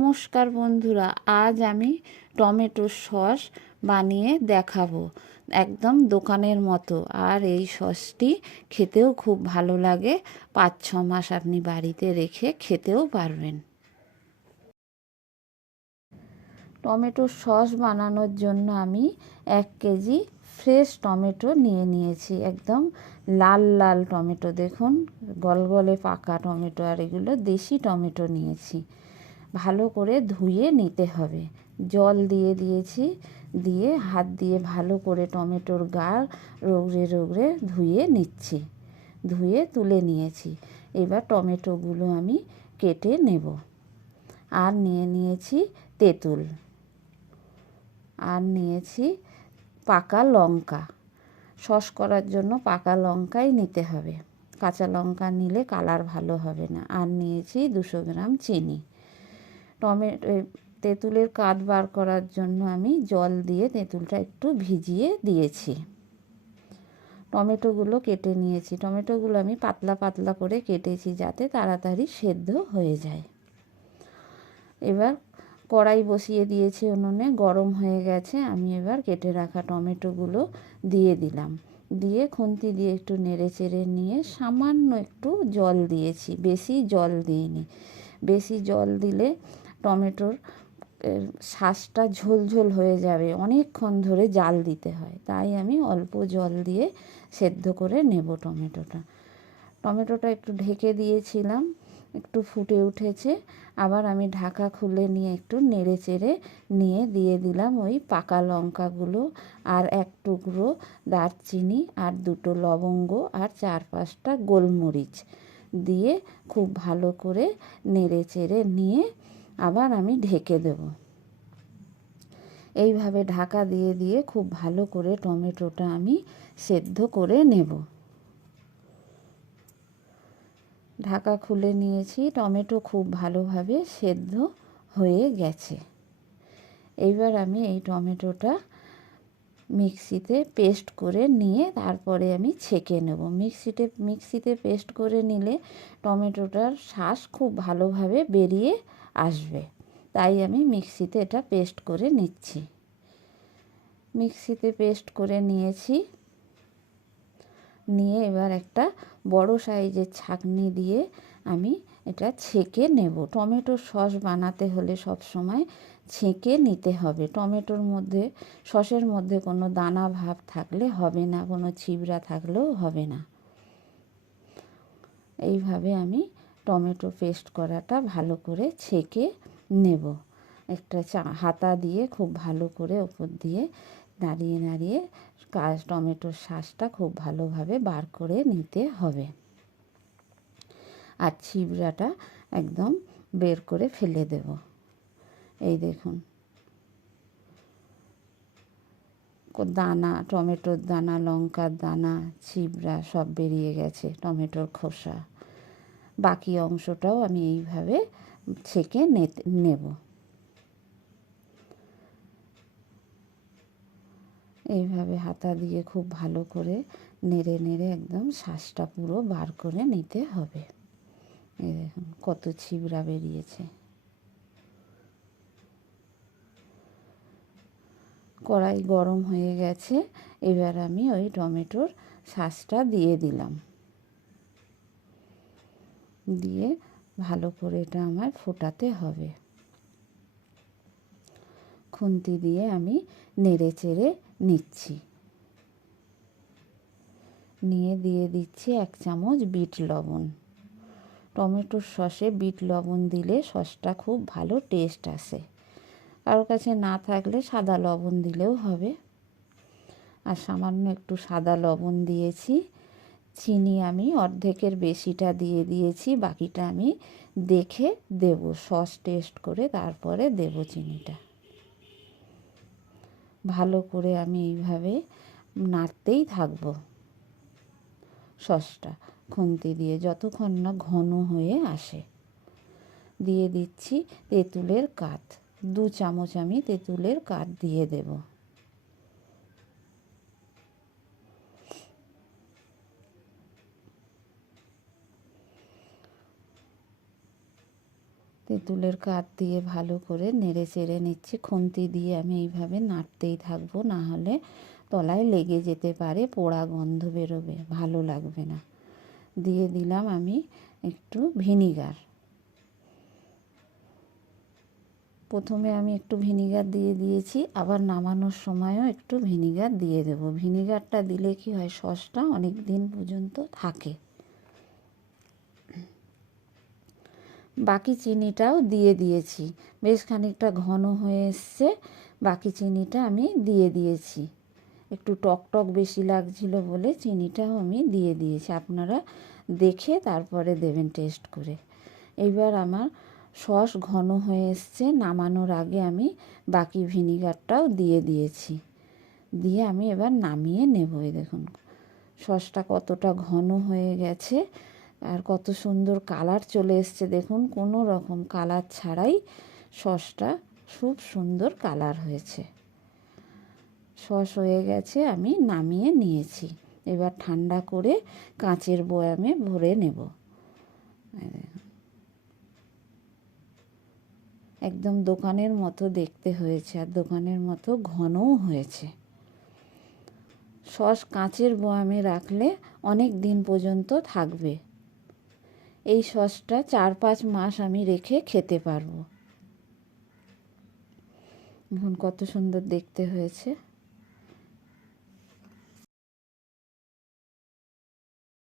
নমস্কার বন্ধুরা, আজ আমি টমেটোর সস বানিয়ে দেখাবো একদম দোকানের মতো। আর এই সসটি খেতেও খুব ভালো লাগে। 5-6 মাস আপনি বাড়িতে রেখে খেতেও পারবেন। টমেটোর সস বানানোর জন্য আমি 1 কেজি ফ্রেশ টমেটো নিয়েছি। একদম লাল লাল টমেটো, দেখুন গলগলে পাকা টমেটো। আর এগুলো দেশি টমেটো নিয়েছি। ভালো করে ধুয়ে নিতে হবে। জল দিয়ে দিয়েছি, দিয়ে হাত দিয়ে ভালো করে টমেটোর গা রগড়ে রগড়ে ধুয়ে নিচ্ছি। ধুয়ে তুলে নিয়েছি। এবার টমেটোগুলো আমি কেটে নেব। আর নিয়েছি তেঁতুল, আর নিয়েছি পাকা লঙ্কা। সস করার জন্য পাকা লঙ্কাই নিতে হবে, কাঁচা লঙ্কা নিলে কালার ভালো হবে না। আর নিয়েছি 200 গ্রাম চিনি। তেঁতুলের কাঠ বার করার জন্য আমি জল দিয়ে তেঁতুলটা একটু ভিজিয়ে দিয়েছি। টমেটোগুলো কেটে নিয়েছি। টমেটোগুলো আমি পাতলা পাতলা করে কেটেছি যাতে তাড়াতাড়ি সেদ্ধ হয়ে যায়। এবার কড়াই বসিয়ে দিয়েছি উনুনে, গরম হয়ে গেছে। আমি এবার কেটে রাখা টমেটোগুলো দিয়ে দিলাম। দিয়ে খুন্তি দিয়ে একটু নেড়ে চেড়ে নিয়ে সামান্য একটু জল দিয়েছি, বেশি জল দিইনি। বেশি জল দিলে টমেটোর শাঁসটা ঝোলঝোল হয়ে যাবে, অনেকক্ষণ ধরে জাল দিতে হয়। তাই আমি অল্প জল দিয়ে সেদ্ধ করে নেব টমেটোটা একটু ঢেকে দিয়েছিলাম, একটু ফুটে উঠেছে। আবার আমি ঢাকা খুলে নিয়ে একটু নেড়ে চেড়ে নিয়ে দিয়ে দিলাম ওই পাকা লঙ্কাগুলো, আর 1 টুকরো দারচিনি, আর 2টো লবঙ্গ, আর 4-5টা গোলমরিচ দিয়ে খুব ভালো করে নেড়ে চেড়ে নিয়ে আবার আমি ঢেকে দেব। এইভাবে ঢাকা দিয়ে দিয়ে খুব ভালো করে টমেটোটা আমি সেদ্ধ করে নেব। ঢাকা খুলে নিয়েছি, টমেটো খুব ভালোভাবে সেদ্ধ হয়ে গেছে। এইবার আমি এই টমেটোটা মিক্সিতে পেস্ট করে নিয়ে তারপরে আমি ছেঁকে নেব। মিক্সিতে পেস্ট করে নিলে টমেটোটার শাঁস খুব ভালোভাবে বেরিয়ে আসবে। তাই আমি মিক্সিতে এটা পেস্ট করে নিচ্ছি। মিক্সিতে পেস্ট করে নিয়েছি। নিয়ে এবার একটা বড় সাইজের ছাঁকনি দিয়ে আমি এটা ছেঁকে নেব। টমেটোর সস বানাতে হলে সব সময় ছেঁকে নিতে হবে। টমেটোর মধ্যে, সসের মধ্যে কোনো দানা ভাব থাকলে হবে না, কোনো ছিবড়া থাকলেও হবে না। এইভাবে আমি টমেটো পেস্ট করাটা ভালো করে ছেঁকে নেব। একটা হাতা দিয়ে খুব ভালো করে ওপর দিয়ে নাড়িয়ে নাড়িয়ে টমেটোর শাঁসটা খুব ভালোভাবে বার করে নিতে হবে। আর ছিবড়াটা একদম বের করে ফেলে দেব। এই দেখুন, দানা, টমেটোর দানা, লঙ্কার দানা, ছিবড়া সব বেরিয়ে গেছে, টমেটোর খোসা। বাকি অংশটাও আমি এইভাবে ছেঁকে নেব। এইভাবে হাতা দিয়ে খুব ভালো করে নেড়ে নেড়ে একদম শাঁসটা পুরো বার করে নিতে হবে। এই দেখুন কত ছিবড়া বেরিয়েছে। কড়াই গরম হয়ে গেছে। এবার আমি ওই টমেটোর শাঁসটা দিয়ে দিলাম। দিয়ে ভালো করে এটা আমার ফোটাতে হবে। খুন্তি দিয়ে আমি নেড়ে চেড়ে নিচ্ছি। নিয়ে দিয়ে দিচ্ছি 1 চামচ বিট লবণ। টমেটোর সসে বিট লবণ দিলে সসটা খুব ভালো টেস্ট আসে। কারোর কাছে না থাকলে সাদা লবণ দিলেও হবে। আর সামান্য একটু সাদা লবণ দিয়েছি। চিনি আমি অর্ধেকের বেশিটা দিয়ে দিয়েছি, বাকিটা আমি দেখে দেব, সস টেস্ট করে তারপরে দেব চিনিটা। ভালো করে আমি এইভাবে নাড়তেই থাকবো সসটা খুন্তি দিয়ে যতক্ষণ না ঘন হয়ে আসে। দিয়ে দিচ্ছি তেঁতুলের কাঠ, 2 চামচ আমি তেঁতুলের কাঠ দিয়ে দেব। তেঁতুলের কাঠ দিয়ে ভালো করে নেড়ে চেড়ে নিচ্ছি। খুন্তি দিয়ে আমি এইভাবে নাড়তেই থাকবো, না হলে তলায় লেগে যেতে পারে, পোড়া গন্ধ বেরোবে, ভালো লাগবে না। দিয়ে দিলাম আমি একটু ভিনিগার। প্রথমে আমি একটু ভিনিগার দিয়ে দিয়েছি, আবার নামানোর সময়ও একটু ভিনিগার দিয়ে দেবো। ভিনিগারটা দিলে কি হয়, সসটা অনেক দিন পর্যন্ত থাকে। বাকি চিনিটাও দিয়ে দিয়েছি, বেশ খানিকটা ঘন হয়ে এসছে। বাকি চিনিটা আমি দিয়ে দিয়েছি, একটু টক টক বেশি লাগছিল বলে চিনিটাও আমি দিয়ে দিয়েছি। আপনারা দেখে তারপরে দেবেন টেস্ট করে। এইবার আমার সস ঘন হয়ে এসছে, নামানোর আগে আমি বাকি ভিনিগারটাও দিয়ে দিয়েছি। দিয়ে আমি এবার নামিয়ে নেব। এই দেখুন সসটা কতটা ঘন হয়ে গেছে আর কত সুন্দর কালার চলে এসছে। দেখুন কোনো রকম কালার ছাড়াই সসটা খুব সুন্দর কালার হয়েছে। সস হয়ে গেছে, আমি নামিয়ে নিয়েছি। এবার ঠান্ডা করে কাঁচের বয়ামে ভরে নেব। একদম দোকানের মতো দেখতে হয়েছে আর দোকানের মতো ঘনও হয়েছে। সস কাঁচের বয়ামে রাখলে অনেক দিন পর্যন্ত থাকবে। এই সসটা 4-5 মাস আমি রেখে খেতে পারবো। এখন কত সুন্দর দেখতে হয়েছে।